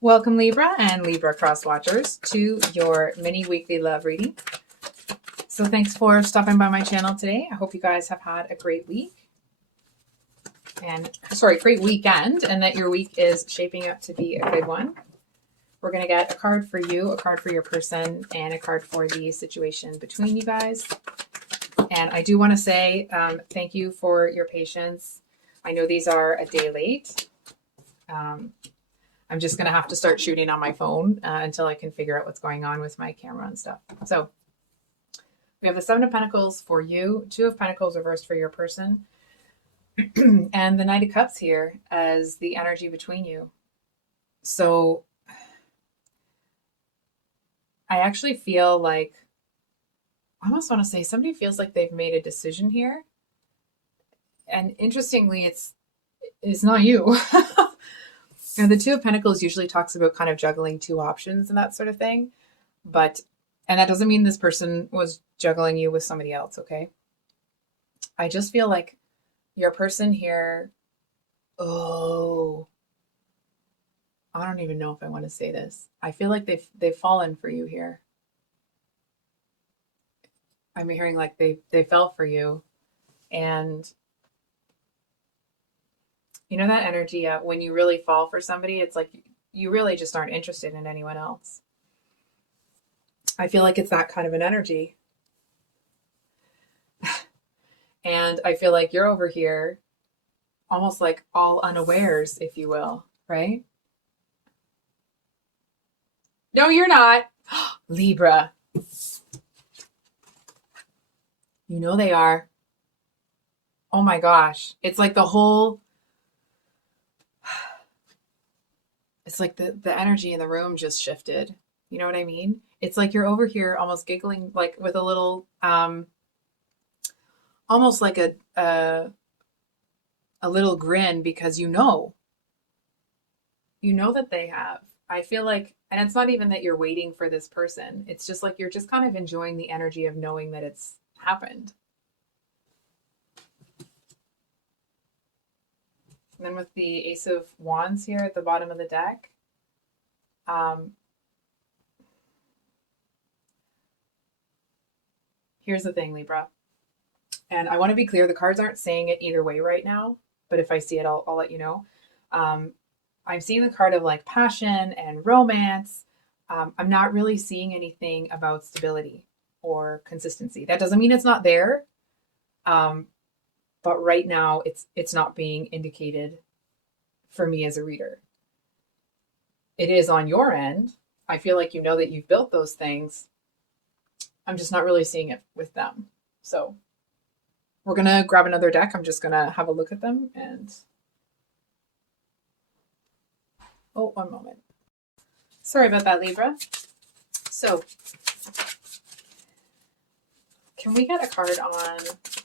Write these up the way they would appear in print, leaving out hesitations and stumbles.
Welcome, Libra and Libra cross watchers, to your mini weekly love reading. So thanks for stopping by my channel today. I hope you guys have had a great week great weekend, and that your week is shaping up to be a good one. We're going to get a card for you, a card for your person, and a card for the situation between you guys. And I do want to say thank you for your patience. I know these are a day late. I'm just going to have to start shooting on my phone until I can figure out what's going on with my camera and stuff. So we have the Seven of Pentacles for you, Two of Pentacles reversed for your person, and the Knight of Cups here as the energy between you. So I actually feel like, I almost want to say somebody feels like they've made a decision here. And interestingly, it's not you. And the Two of Pentacles usually talks about kind of juggling two options and that sort of thing. And that doesn't mean this person was juggling you with somebody else, okay? I just feel like your person here, I don't even know if I want to say this. I feel like they've fallen for you here. I'm hearing like they fell for you. And you know that energy when you really fall for somebody, it's like you really just aren't interested in anyone else. I feel like it's that kind of an energy. And I feel like you're over here almost like all unawares, if you will, right? No, you're not. Libra. You know they are. Oh my gosh. It's like it's like the energy in the room just shifted. You know what I mean? It's like you're over here almost giggling, like with a little, almost like a little grin, because you know that they have. I feel like, and it's not even that you're waiting for this person. It's just like you're just kind of enjoying the energy of knowing that it's happened. And then with the Ace of Wands here at the bottom of the deck, here's the thing, Libra. And I want to be clear, the cards aren't saying it either way right now, but if I see it, I'll let you know. I'm seeing the card of like passion and romance. I'm not really seeing anything about stability or consistency. That doesn't mean it's not there. But right now it's not being indicated for me as a reader. It is on your end. I feel like you know that you've built those things. I'm just not really seeing it with them. So we're going to grab another deck. I'm just going to have a look at them and... Oh, one moment. Sorry about that, Libra. So, can we get a card on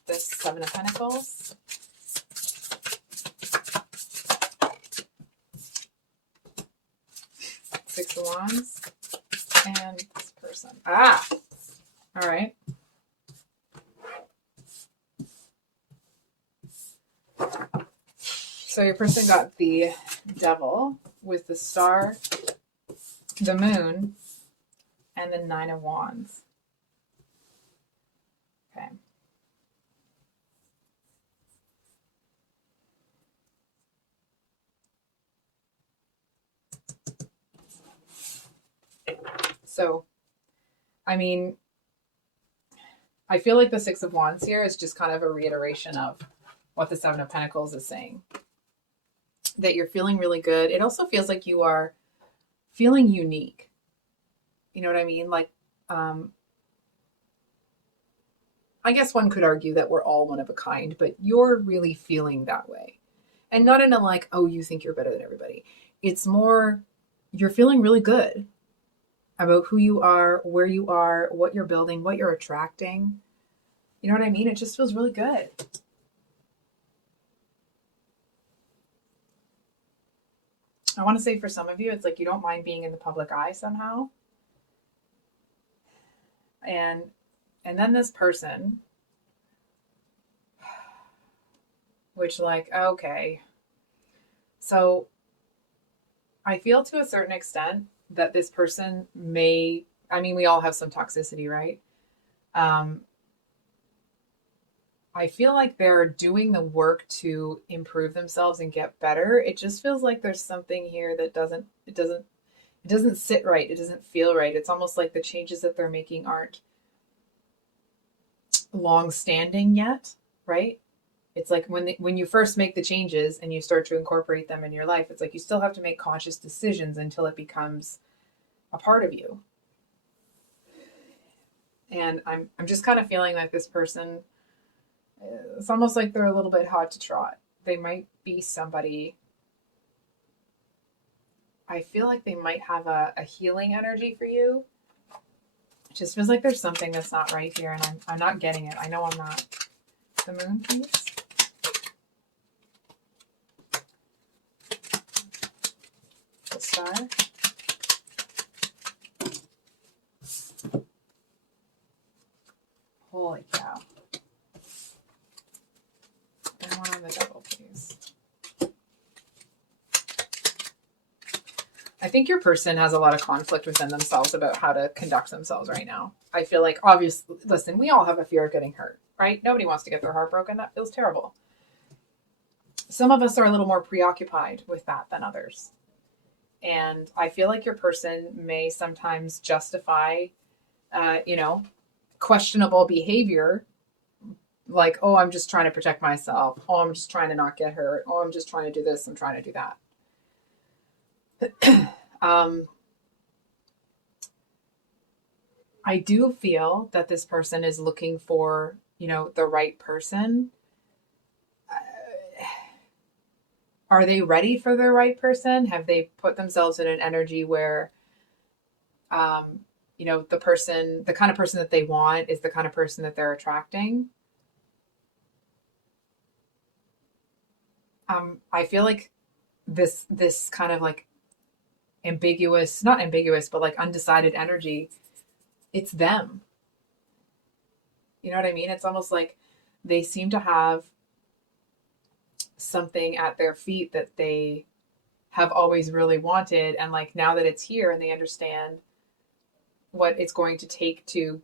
this Seven of Pentacles? Six of Wands. And this person. Ah! All right. So your person got the Devil with the Star, the Moon, and the Nine of Wands. Okay. So, I mean, I feel like the Six of Wands here is just kind of a reiteration of what the Seven of Pentacles is saying. That you're feeling really good. It also feels like you are feeling unique. You know what I mean? Like, I guess one could argue that we're all one of a kind, but you're really feeling that way. And not in a like, oh, you think you're better than everybody. It's more, you're feeling really good about who you are, where you are, what you're building, what you're attracting. You know what I mean? It just feels really good. I want to say for some of you, it's like you don't mind being in the public eye somehow. And then this person, which like, okay. So I feel to a certain extent that this person may, I mean, we all have some toxicity, right? Um, I feel like they're doing the work to improve themselves and get better. It just feels like there's something here that it doesn't sit right. It doesn't feel right. It's almost like the changes that they're making aren't long standing yet, right? It's like when you first make the changes and you start to incorporate them in your life, it's like you still have to make conscious decisions until it becomes a part of you. And I'm just kind of feeling like this person, it's almost like they're a little bit hot to trot. They might be somebody, I feel like they might have a healing energy for you. It just feels like there's something that's not right here, and I'm not getting it. I know I'm not. The moon, please. The star. Holy cow. And one on the devil, please. I think your person has a lot of conflict within themselves about how to conduct themselves right now. I feel like, obviously, listen, we all have a fear of getting hurt, right? Nobody wants to get their heart broken. That feels terrible. Some of us are a little more preoccupied with that than others. And I feel like your person may sometimes justify, questionable behavior, like, oh, I'm just trying to protect myself. Oh, I'm just trying to not get hurt. Oh, I'm just trying to do this. I'm trying to do that. I do feel that this person is looking for, the right person. Are they ready for the right person? Have they put themselves in an energy where, the kind of person that they want is the kind of person that they're attracting? I feel like this kind of like ambiguous, not ambiguous, but like undecided energy, it's them. You know what I mean? It's almost like they seem to have something at their feet that they have always really wanted. And like now that it's here and they understand what it's going to take to,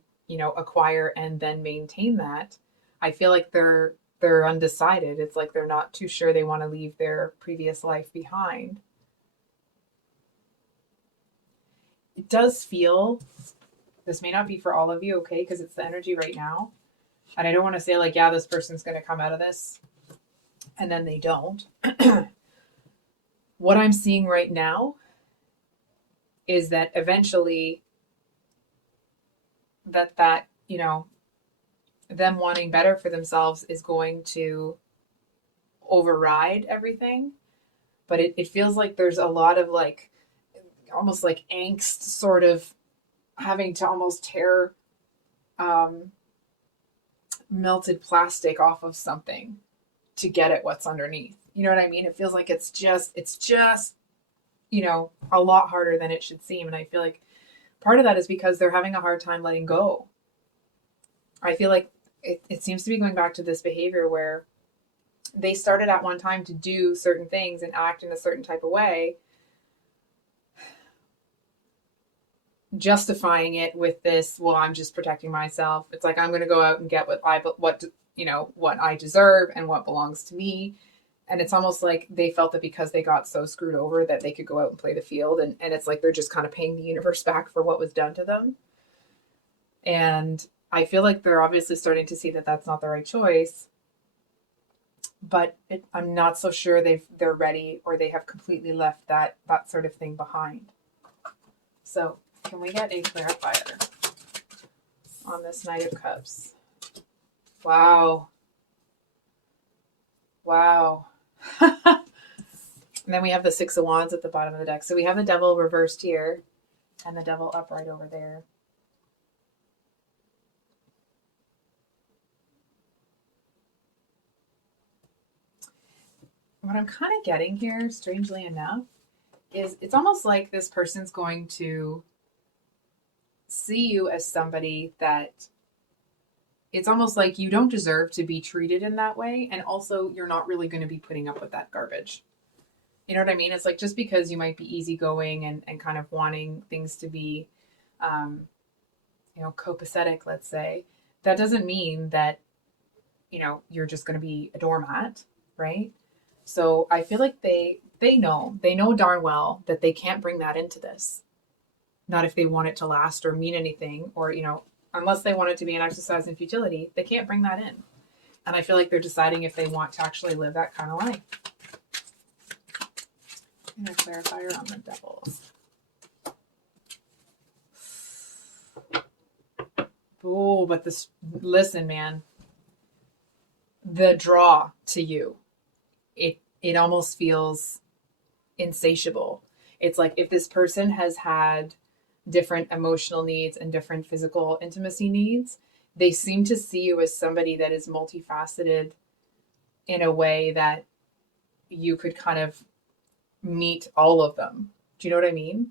acquire and then maintain that, I feel like they're undecided. It's like they're not too sure they want to leave their previous life behind. It does feel, this may not be for all of you, okay, because it's the energy right now. And I don't want to say like, yeah, this person's going to come out of this and then they don't. What I'm seeing right now is that eventually that them wanting better for themselves is going to override everything. But it feels like there's a lot of like almost like angst, sort of having to almost tear melted plastic off of something to get at what's underneath. You know what I mean? It feels like it's just a lot harder than it should seem. And I feel like part of that is because they're having a hard time letting go. I feel like it seems to be going back to this behavior where they started at one time to do certain things and act in a certain type of way, justifying it with this, well, I'm just protecting myself. It's like I'm going to go out and get what I deserve and what belongs to me. And it's almost like they felt that because they got so screwed over that they could go out and play the field. And it's like they're just kind of paying the universe back for what was done to them. And I feel like they're obviously starting to see that that's not the right choice. But I'm not so sure they're ready, or they have completely left that sort of thing behind. So can we get a clarifier on this Knight of Cups? Wow. And then we have the Six of Wands at the bottom of the deck. So we have the Devil reversed here and the Devil upright over there. What I'm kind of getting here, strangely enough, is it's almost like this person's going to see you as somebody that it's almost like you don't deserve to be treated in that way. And also, you're not really going to be putting up with that garbage. You know what I mean? It's like, just because you might be easygoing and kind of wanting things to be, um, copacetic, let's say, that doesn't mean that, you're just going to be a doormat, right? So I feel like they know darn well that they can't bring that into this. Not if they want it to last or mean anything, or, unless they want it to be an exercise in futility, they can't bring that in. And I feel like they're deciding if they want to actually live that kind of life. And a clarifier on the devils. Oh, but listen, man, the draw to you, it almost feels insatiable. It's like, if this person has had different emotional needs and different physical intimacy needs, they seem to see you as somebody that is multifaceted in a way that you could kind of meet all of them. Do you know what I mean?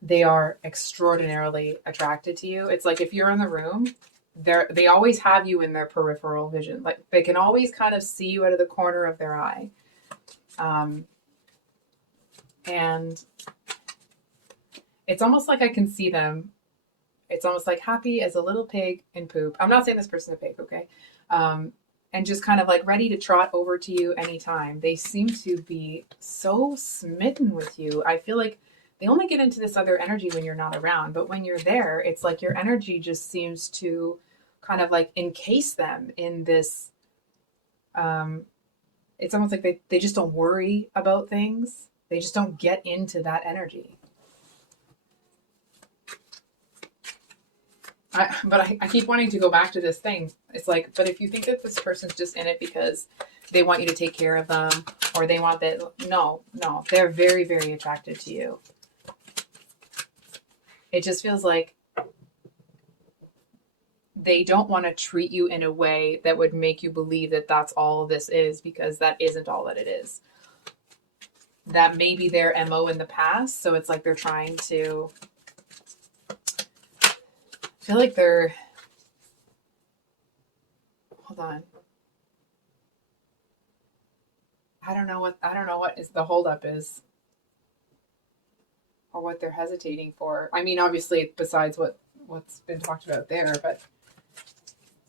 They are extraordinarily attracted to you. It's like, if you're in the room, they always have you in their peripheral vision. Like, they can always kind of see you out of the corner of their eye. And it's almost like I can see them. It's almost like happy as a little pig in poop. I'm not saying this person's a pig, okay? And just kind of like ready to trot over to you anytime. They seem to be so smitten with you. I feel like they only get into this other energy when you're not around. But when you're there, it's like your energy just seems to kind of like encase them in this. It's almost like they just don't worry about things. They just don't get into that energy. I keep wanting to go back to this thing. It's like, but if you think that this person's just in it because they want you to take care of them, or they want that, no, they're very, very attracted to you. It just feels like they don't want to treat you in a way that would make you believe that that's all this is, because that isn't all that it is. That may be their MO in the past. So it's like they're trying to, I feel like they're, hold on. I don't know what is the holdup is, or what they're hesitating for. I mean, obviously, besides what's been talked about there, but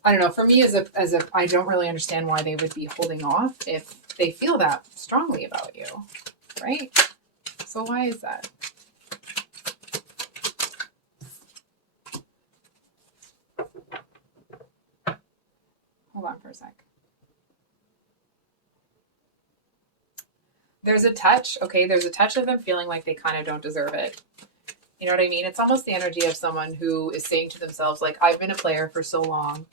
I don't know. For me, as a, I don't really understand why they would be holding off if they feel that strongly about you, right? So why is that? Hold on for a sec. There's a touch, okay? There's a touch of them feeling like they kind of don't deserve it. You know what I mean? It's almost the energy of someone who is saying to themselves, like, I've been a player for so long.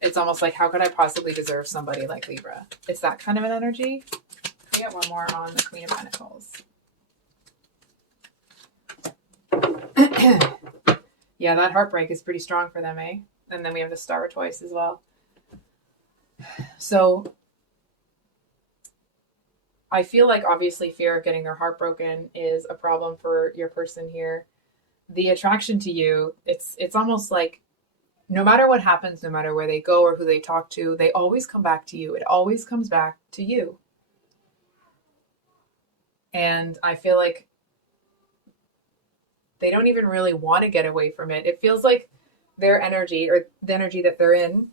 It's almost like, how could I possibly deserve somebody like Libra? It's that kind of an energy. We get one more on the Queen of Pentacles. Yeah, that heartbreak is pretty strong for them, eh? And then we have the Star twice as well. So I feel like, obviously, fear of getting their heart broken is a problem for your person here. The attraction to you, it's almost like, no matter what happens, no matter where they go or who they talk to, they always come back to you. It always comes back to you. And I feel like they don't even really want to get away from it. It feels like their energy, or the energy that they're in,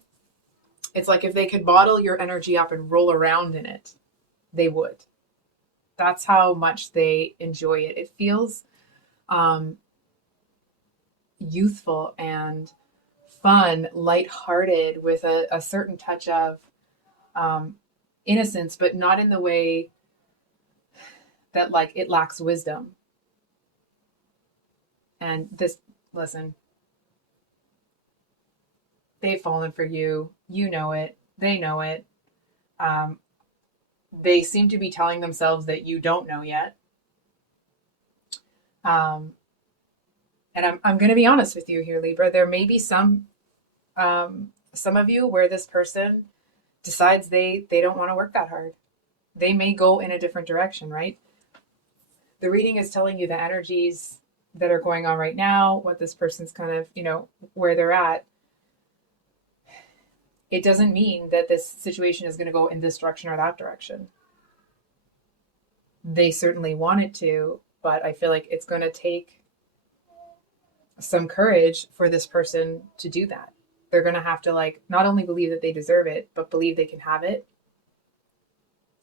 it's like, if they could bottle your energy up and roll around in it, they would. That's how much they enjoy it. It feels youthful and fun, lighthearted, with a certain touch of innocence, but not in the way that, like, it lacks wisdom. And this, listen, they've fallen for you. You know it. They know it. They seem to be telling themselves that you don't know yet. And I'm going to be honest with you here, Libra. There may be some of you where this person decides they don't want to work that hard. They may go in a different direction, right? The reading is telling you the energies that are going on right now, what this person's kind of, where they're at. it doesn't mean that this situation is going to go in this direction or that direction. They certainly want it to, but I feel like it's going to take some courage for this person to do that. They're going to have to like not only believe that they deserve it, but believe they can have it,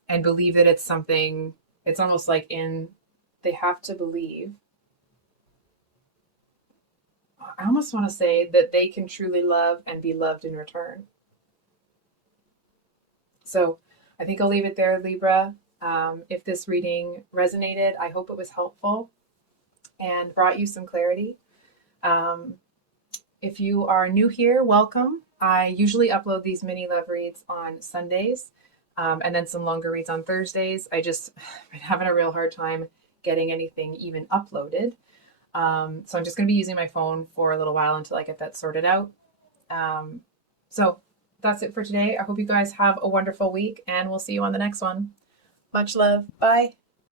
and believe that it's something, it's almost like they have to believe, I almost want to say that they can truly love and be loved in return. So I think I'll leave it there, Libra. If this reading resonated, I hope it was helpful and brought you some clarity. If you are new here, welcome. I usually upload these mini love reads on Sundays, and then some longer reads on Thursdays. I just been having a real hard time getting anything even uploaded. So I'm just going to be using my phone for a little while until I get that sorted out. So that's it for today. I hope you guys have a wonderful week, and we'll see you on the next one. Much love. Bye.